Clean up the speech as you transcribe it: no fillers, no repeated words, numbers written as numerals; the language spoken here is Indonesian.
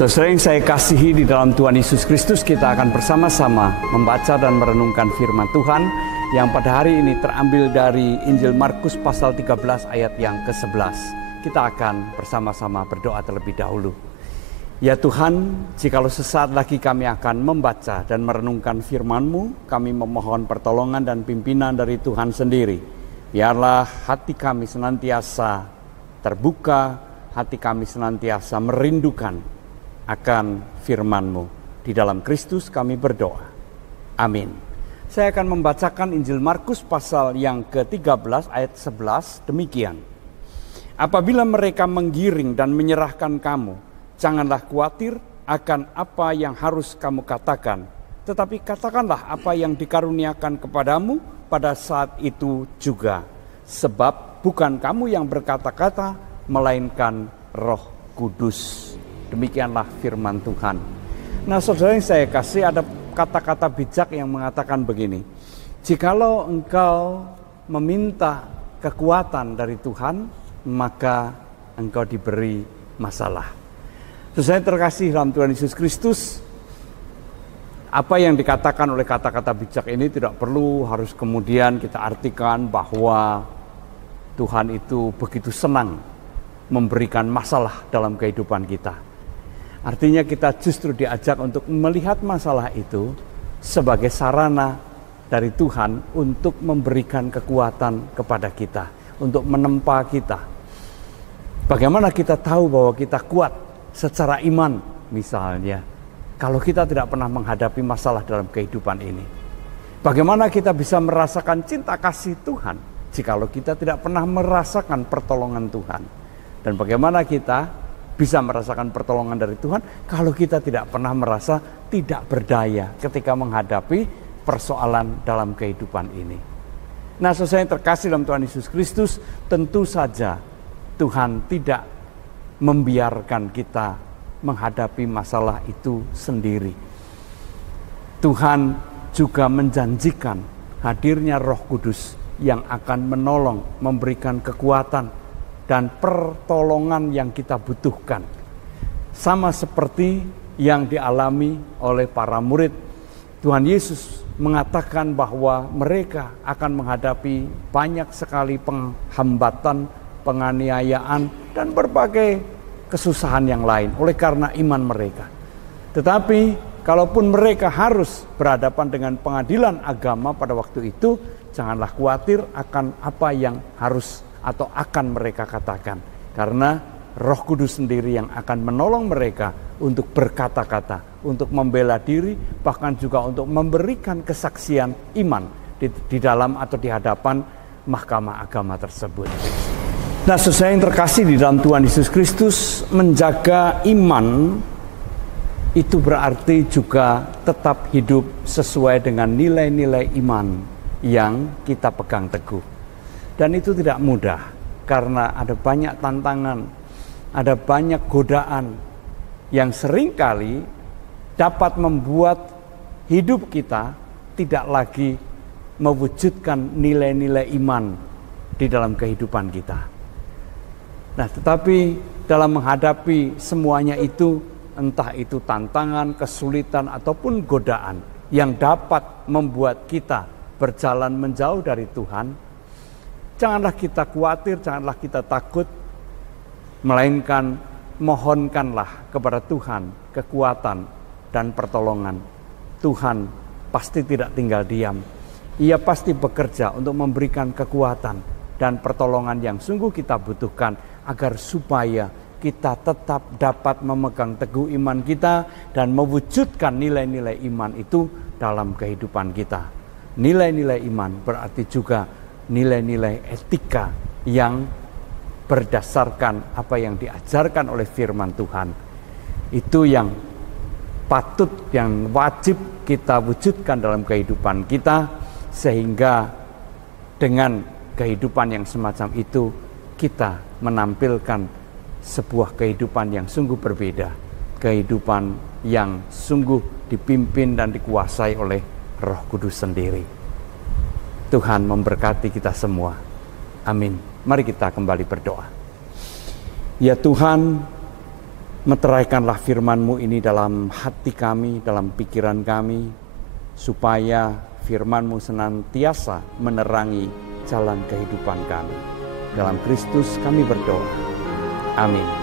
Saudara yang saya kasihi di dalam Tuhan Yesus Kristus, kita akan bersama-sama membaca dan merenungkan firman Tuhan yang pada hari ini terambil dari Injil Markus pasal 13 ayat yang ke-11. Kita akan bersama-sama berdoa terlebih dahulu. Ya Tuhan, jikalau sesaat lagi kami akan membaca dan merenungkan firman-Mu, kami memohon pertolongan dan pimpinan dari Tuhan sendiri. Biarlah hati kami senantiasa terbuka, hati kami senantiasa merindukan akan firman-Mu. Di dalam Kristus kami berdoa. Amin. Saya akan membacakan Injil Markus pasal yang ke-13 ayat 11 demikian. Apabila mereka menggiring dan menyerahkan kamu, janganlah khawatir akan apa yang harus kamu katakan, tetapi katakanlah apa yang dikaruniakan kepadamu pada saat itu juga. Sebab bukan kamu yang berkata-kata, melainkan Roh Kudus. Demikianlah firman Tuhan. Nah, saudara yang saya kasih, ada kata-kata bijak yang mengatakan begini. Jikalau engkau meminta kekuatan dari Tuhan, maka engkau diberi masalah. Saudara terkasih dalam Tuhan Yesus Kristus, apa yang dikatakan oleh kata-kata bijak ini tidak perlu harus kemudian kita artikan bahwa Tuhan itu begitu senang memberikan masalah dalam kehidupan kita. Artinya kita justru diajak untuk melihat masalah itu sebagai sarana dari Tuhan untuk memberikan kekuatan kepada kita, untuk menempa kita. Bagaimana kita tahu bahwa kita kuat secara iman misalnya, kalau kita tidak pernah menghadapi masalah dalam kehidupan ini? Bagaimana kita bisa merasakan cinta kasih Tuhan jikalau kita tidak pernah merasakan pertolongan Tuhan? Dan bagaimana kita bisa merasakan pertolongan dari Tuhan kalau kita tidak pernah merasa tidak berdaya ketika menghadapi persoalan dalam kehidupan ini? Nah, saudara yang terkasih dalam Tuhan Yesus Kristus, tentu saja Tuhan tidak membiarkan kita menghadapi masalah itu sendiri. Tuhan juga menjanjikan hadirnya Roh Kudus yang akan menolong, memberikan kekuatan dan pertolongan yang kita butuhkan. Sama seperti yang dialami oleh para murid, Tuhan Yesus mengatakan bahwa mereka akan menghadapi banyak sekali penghambatan, penganiayaan, dan berbagai kesusahan yang lain oleh karena iman mereka. Tetapi kalaupun mereka harus berhadapan dengan pengadilan agama pada waktu itu, janganlah khawatir akan apa yang harus atau akan mereka katakan, karena Roh Kudus sendiri yang akan menolong mereka untuk berkata-kata, untuk membela diri, bahkan juga untuk memberikan kesaksian iman di dalam atau di hadapan mahkamah agama tersebut. Nah, saudara yang terkasih di dalam Tuhan Yesus Kristus, menjaga iman itu berarti juga tetap hidup sesuai dengan nilai-nilai iman yang kita pegang teguh. Dan itu tidak mudah karena ada banyak tantangan, ada banyak godaan yang seringkali dapat membuat hidup kita tidak lagi mewujudkan nilai-nilai iman di dalam kehidupan kita. Nah, tetapi dalam menghadapi semuanya itu, entah itu tantangan, kesulitan, ataupun godaan yang dapat membuat kita berjalan menjauh dari Tuhan, janganlah kita khawatir, janganlah kita takut, melainkan mohonkanlah kepada Tuhan kekuatan dan pertolongan. Tuhan pasti tidak tinggal diam. Ia pasti bekerja untuk memberikan kekuatan dan pertolongan yang sungguh kita butuhkan agar supaya kita tetap dapat memegang teguh iman kita dan mewujudkan nilai-nilai iman itu dalam kehidupan kita. Nilai-nilai iman berarti juga nilai-nilai etika yang berdasarkan apa yang diajarkan oleh firman Tuhan. Itu yang patut, yang wajib kita wujudkan dalam kehidupan kita, sehingga dengan kehidupan yang semacam itu kita menampilkan sebuah kehidupan yang sungguh berbeda, kehidupan yang sungguh dipimpin dan dikuasai oleh Roh Kudus sendiri. Tuhan memberkati kita semua. Amin. Mari kita kembali berdoa. Ya Tuhan, Meteraikanlah firman-Mu ini dalam hati kami, dalam pikiran kami, supaya firman-Mu senantiasa menerangi jalan kehidupan kami. Dalam Kristus kami berdoa. Amin.